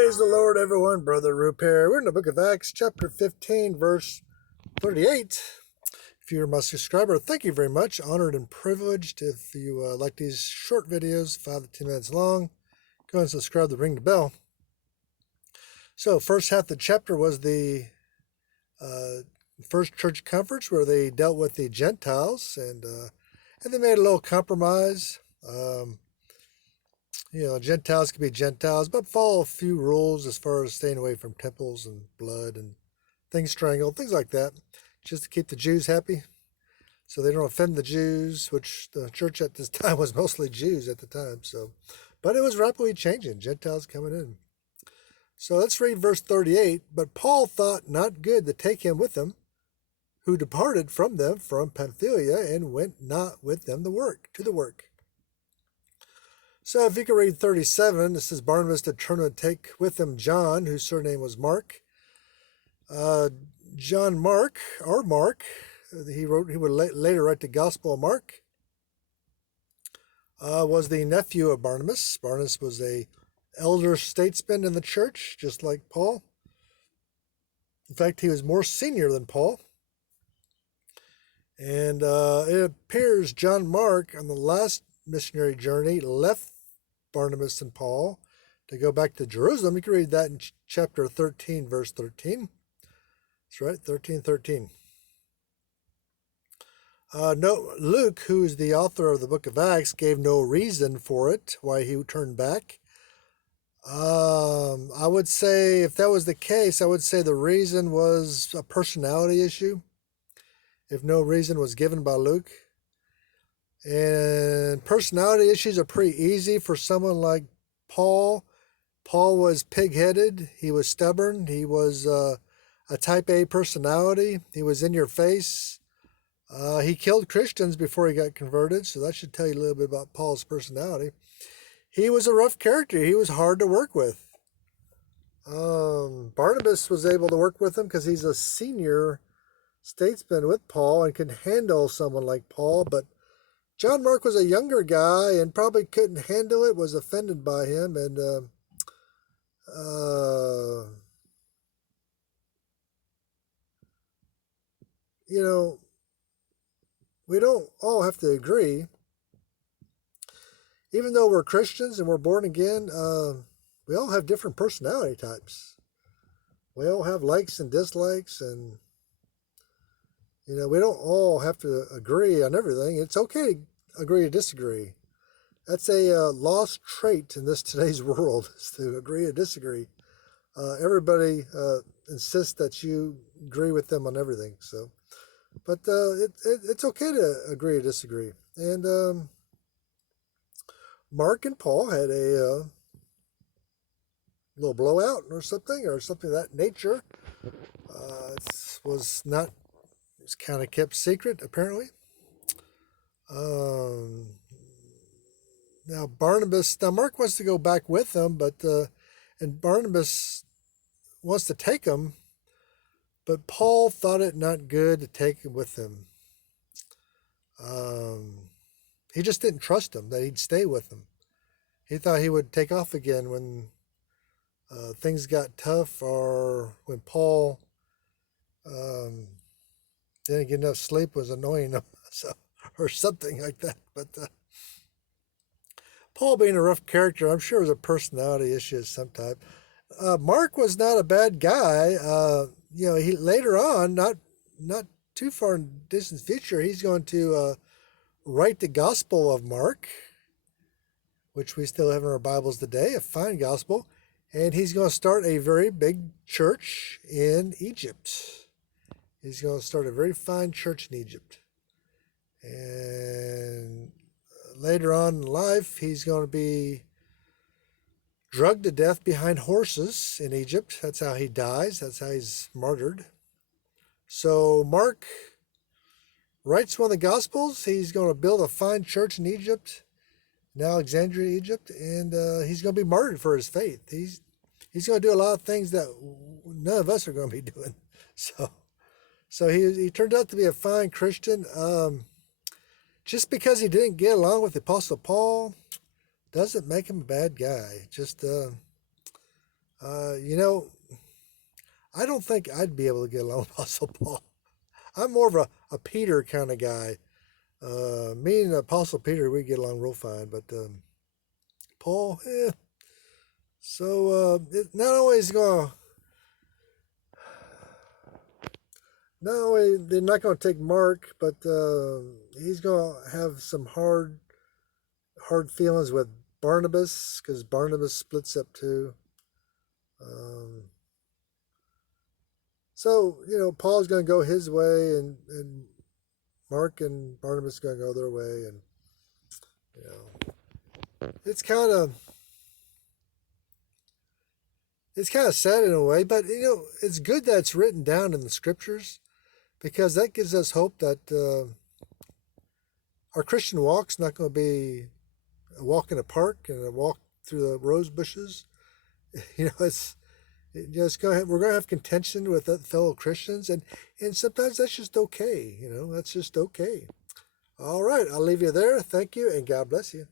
Praise the Lord, everyone. Brother Roop here. We're in the book of Acts, chapter 15, verse 38. If you're my subscriber, thank you very much. Honored and privileged. If you like these short videos, 5 to 10 minutes long, go ahead and subscribe and ring the bell. So, first half of the chapter was the first church conference where they dealt with the Gentiles, and they made a little compromise. Gentiles can be Gentiles, but follow a few rules as far as staying away from temples and blood and things strangled, things like that, just to keep the Jews happy so they don't offend the Jews, which the church at this time was mostly Jews at the time. But it was rapidly changing, Gentiles coming in. So let's read verse 38. But Paul thought not good to take him with him, who departed from them from Pamphylia and went not with them to the work. So if you can read 37, this is Barnabas determined to take with him John, whose surname was Mark. John Mark, or Mark, he would later write the Gospel of Mark, was the nephew of Barnabas. Barnabas was a elder statesman in the church, just like Paul. In fact, he was more senior than Paul. And it appears John Mark, on the last missionary journey, left Barnabas and Paul to go back to Jerusalem. You can read that in chapter 13, verse 13. That's right, 13:13. Luke, who is the author of the book of Acts, gave no reason for it, why he turned back. I would say, if that was the case, I would say the reason was a personality issue, if no reason was given by Luke. And personality issues are pretty easy for someone like Paul. Paul was pig-headed. He was stubborn. He was a type A personality. He was in your face. He killed Christians before he got converted, so that should tell you a little bit about Paul's personality. He was a rough character. He was hard to work with. Barnabas was able to work with him because he's a senior statesman with Paul and can handle someone like Paul, but John Mark was a younger guy and probably couldn't handle it, was offended by him, and we don't all have to agree. Even though we're Christians and we're born again, we all have different personality types. We all have likes and dislikes, and we don't all have to agree on everything. It's okay to agree to disagree. That's a lost trait in today's world, is to agree or disagree. Everybody insists that you agree with them on everything. But it's okay to agree or disagree. And Mark and Paul had a little blowout or something of that nature. It was kind of kept secret, apparently. Now Mark wants to go back with them, and Barnabas wants to take him, but Paul thought it not good to take him with him. He just didn't trust him, that he'd stay with him. He thought he would take off again when things got tough, or when Paul didn't get enough sleep, was annoying him, or something like that. But Paul, being a rough character, I'm sure it was a personality issue of some type. Mark was not a bad guy. He later on, not too far in the distant future, he's going to write the Gospel of Mark, which we still have in our Bibles today, a fine gospel. And he's going to start a very big church in Egypt. He's going to start a very fine church in Egypt. And later on in life, he's going to be drugged to death behind horses in Egypt. That's how he dies. That's how he's martyred. So Mark writes one of the Gospels. He's going to build a fine church in Egypt, in Alexandria, Egypt, and he's going to be martyred for his faith. He's going to do a lot of things that none of us are going to be doing. So he turned out to be a fine Christian. Just because he didn't get along with the Apostle Paul doesn't make him a bad guy. Just You know, I don't think I'd be able to get along with Apostle Paul. I'm more of a Peter kind of guy. Me and Apostle Peter, we get along real fine, but Paul, So not only is going, not only they're not going to take Mark, but he's going to have some hard feelings with Barnabas because Barnabas splits up too. Um, so Paul's going to go his way, and Mark and Barnabas are going to go their way, and you know it's kind of sad in a way, but it's good that it's written down in the scriptures because that gives us hope that our Christian walk's not going to be a walk in a park and a walk through the rose bushes. We're going to have contention with fellow Christians, and sometimes that's just okay. That's just okay. All right, I'll leave you there. Thank you, and God bless you.